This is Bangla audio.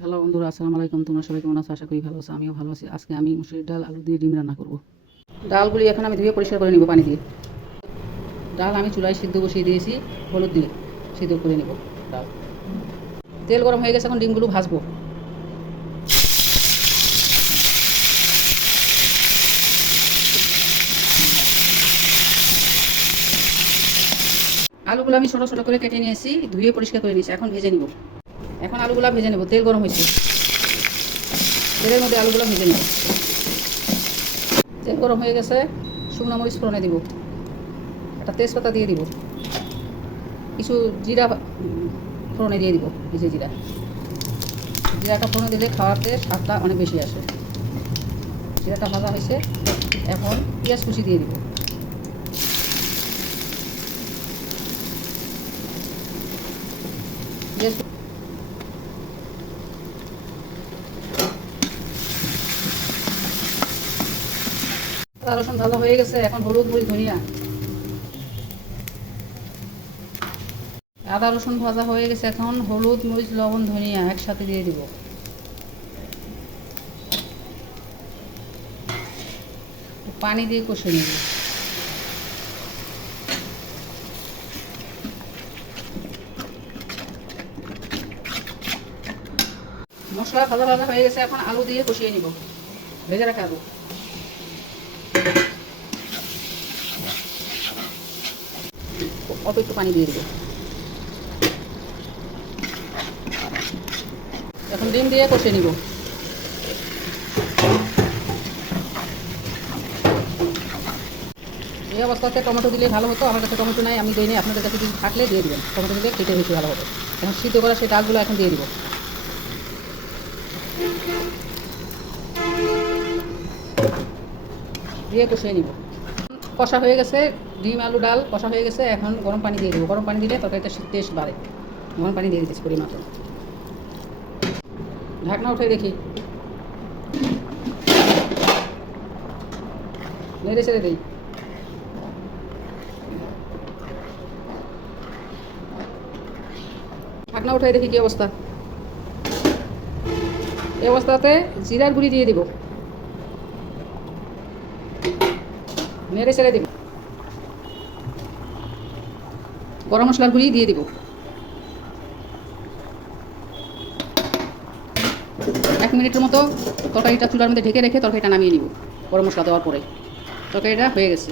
হ্যালো বন্ধুরা, আসসালামু আলাইকুম। তোমরা সবাই কেমন আছো? আশা করি ভালো আছো। আমিও ভালো আছি। আজকে আমি মুসুরির ডাল আলু দিয়ে ডিম রান্না করব। ডালগুলি এখন আমি ধুয়ে পরিষ্কার করে নেব পানি দিয়ে। ডাল আমি চুলায় সিদ্ধ বসিয়ে দিয়েছি, হলুদ দিয়ে সিদ্ধ করে নেব ডাল। তেল গরম হয়ে গেছে, এখন ডিমগুলো ভাজবো। আলুগুলো আমি ছোটো ছোটো করে কেটে নিয়েছি, ধুয়ে পরিষ্কার করে নিয়েছি। এখন ভেজে নিব। এখন আলুগুলো ভেজে নেব। তেল গরম হয়েছে, তেলের মধ্যে আলুগুলো ভেজে নেব। তেল গরম হয়ে গেছে, শুকনো মরিচ ফোড়নে দিব, একটা তেজপাতা দিয়ে দিব, কিছু জিরা ফোড়নে দিয়ে দিব। ভেজে জিরাটা ফোড়নে দিলে খাওয়াতে স্বাদটা অনেক বেশি আসে। জিরাটা ভাজা হয়েছে, এখন পেঁয়াজ কুচি দিয়ে দিব। পেঁয়াজ আদা রসুন ভাজা হয়ে গেছে, এখন হলুদ মরিচ ধনিয়া। আদা রসুন ভাজা হয়ে গেছে, এখন হলুদ মরিচ লবণ ধনিয়া একসাথে দিয়ে দিব। পানি দিয়ে কষে নেব। মশলা ভাজা ভাজা হয়ে গেছে, এখন আলু দিয়ে কষিয়ে নিব। ভেজে রাখা আলু, অল্প একটু পানি দিয়ে দিব। এখন ডিম দিয়ে কষে নিব। এই অবস্থাতে টমেটো দিলে ভালো হতো। আমার কাছে টমেটো নাই, আমি দিই নি। আপনাদের কাছে যদি থাকলে দিয়ে দেবেন। টমেটো দিলে খেতে বেশি ভালো হবে। এখন সিদ্ধ করা সেই ডালগুলো এখন দিয়ে দিব। দিয়ে কষিয়ে নিব। কষা হয়ে গেছে, ডিম আলু ডাল কষা হয়ে গেছে। এখন গরম পানি দিয়ে দেবো। গরম পানি দিলে তরকারিটা টেস্ট বাড়ে। গরম পানি দিয়ে দিতেছি পরিমাণ মতো। ঢাকনা উঠে দেখি, নেড়ে ছেড়ে দিই। ঢাকনা উঠে দেখি কী অবস্থা। এই অবস্থাতে জিরার গুঁড়ি দিয়ে দিব, নেড়ে ছেড়ে দিব। গরম মশলার গুঁড়ি দিয়ে দিব। 1 মিনিটের মতো তরকারিটা চুলার মধ্যে ঢেকে রেখে তরকারিটা নামিয়ে নিব। গরম মশলা দেওয়ার পরে তরকারিটা হয়ে গেছে।